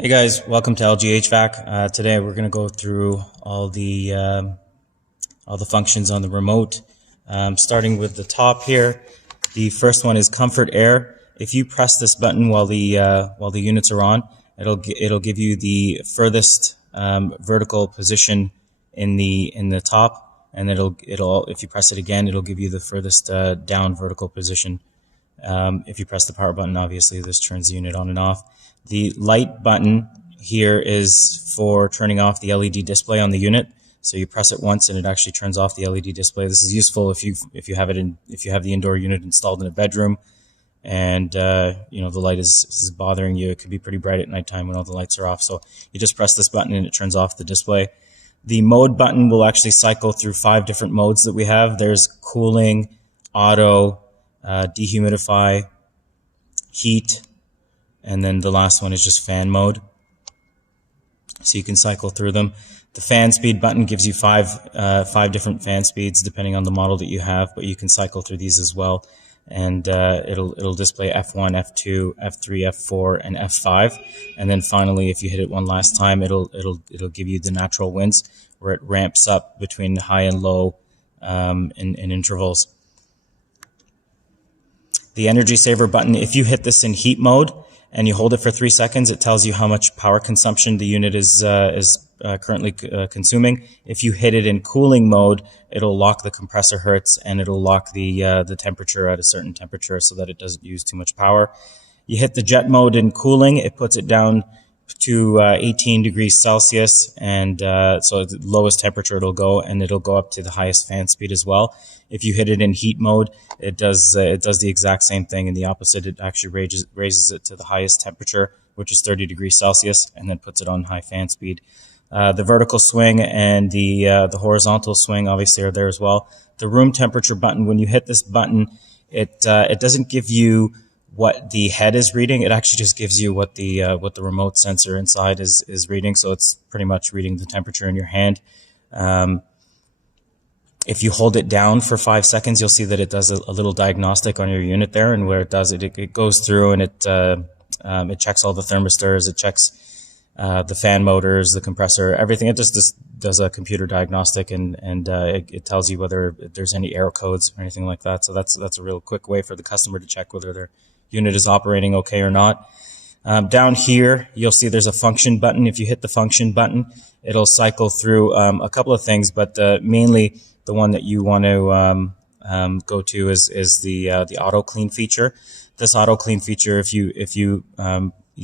Hey guys, welcome to LG HVAC. Today we're going to go through all the functions on the remote. Starting with the top here, the first one is Comfort Air. If you press this button while the units are on, it'll give you the furthest vertical position in the top, and it'll if you press it again, it'll give you the furthest down vertical position. If you press the power button, obviously this turns the unit on and off. The light button here is for turning off the LED display on the unit. So you press it once and it actually turns off the LED display. This is useful if you have the indoor unit installed in a bedroom and the light is bothering you. It could be pretty bright at nighttime when all the lights are off. So you just press this button and it turns off the display. The mode button will actually cycle through 5 different modes that we have. There's cooling, auto, dehumidify, heat, and then the last one is just fan mode. So you can cycle through them. The fan speed button gives you five different fan speeds depending on the model that you have, but you can cycle through these as well. And it'll display F1, F2, F3, F4, and F5. And then finally, if you hit it one last time, it'll give you the natural winds where it ramps up between high and low in intervals. The energy saver button, if you hit this in heat mode and you hold it for 3 seconds, it tells you how much power consumption the unit is currently consuming. If you hit it in cooling mode, it'll lock the compressor hertz and it'll lock the temperature at a certain temperature so that it doesn't use too much power. You hit the jet mode in cooling, it puts it down to 18 degrees Celsius, and so the lowest temperature it'll go, and it'll go up to the highest fan speed as well. If you hit it in heat mode, it does the exact same thing. In the opposite, it actually raises it to the highest temperature, which is 30 degrees Celsius, and then puts it on high fan speed. The vertical swing and the horizontal swing obviously are there as well. The room temperature button, when you hit this button, it doesn't give you what the head is reading. It actually just gives you what the remote sensor inside is reading. So it's pretty much reading the temperature in your hand. If you hold it down for 5 seconds, you'll see that it does a little diagnostic on your unit there, and where it does it goes through and it checks all the thermistors, it checks the fan motors, the compressor, everything. It just does a computer diagnostic, and it tells you whether there's any error codes or anything like that. So that's a real quick way for the customer to check whether their unit is operating okay or not. Down here, you'll see there's a function button. If you hit the function button, it'll cycle through a couple of things, but mainly the one that you want to go to is the auto clean feature. This auto clean feature, if you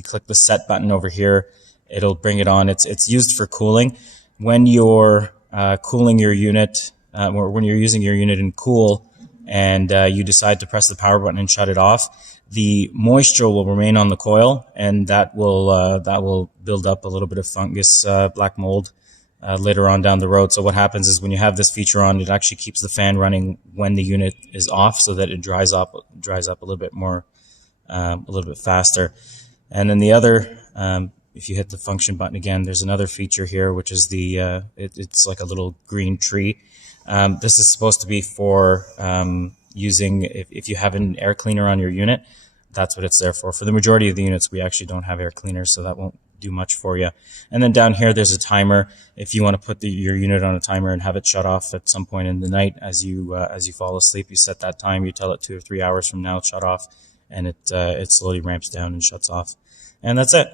click the set button over here, it'll bring it on. It's used for cooling. When you're cooling your unit, or when you're using your unit in cool, and you decide to press the power button and shut it off, the moisture will remain on the coil, and that will build up a little bit of fungus, black mold, later on down the road. So what happens is when you have this feature on, it actually keeps the fan running when the unit is off, so that it dries up a little bit more, a little bit faster. And then the other, if you hit the function button again, there's another feature here, which is it's like a little green tree. This is supposed to be for using if you have an air cleaner on your unit. That's what it's there for. For the majority of the units, we actually don't have air cleaners, so that won't do much for you. And then down here, there's a timer. If you want to put your unit on a timer and have it shut off at some point in the night as you fall asleep, you set that time. You tell it 2 or 3 hours from now, shut off, and it slowly ramps down and shuts off. And that's it.